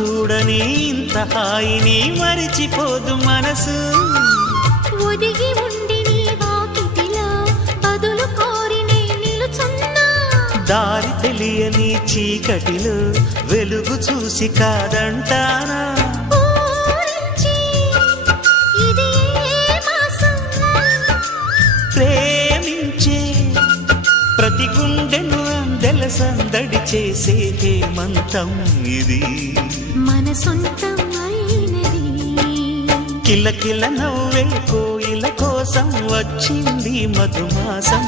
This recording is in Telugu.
చూడని ఇంత హాయిని మరిచిపోదు మనసు. ఒదిగి ఉండి నీ వాకిటిలో బదులు కోరి నే నిలుచున్నా. దారి తెలియని చీకటిలో వెలుగు చూసి కాదంటానా. ప్రేమించే ప్రతి గుండెను అందెల సందడి చేసే హేమంతం ఇది. మన సొంతం అయినది. కిలకిల నవ్వే కోయిల కోసం వచ్చింది మధుమాసం.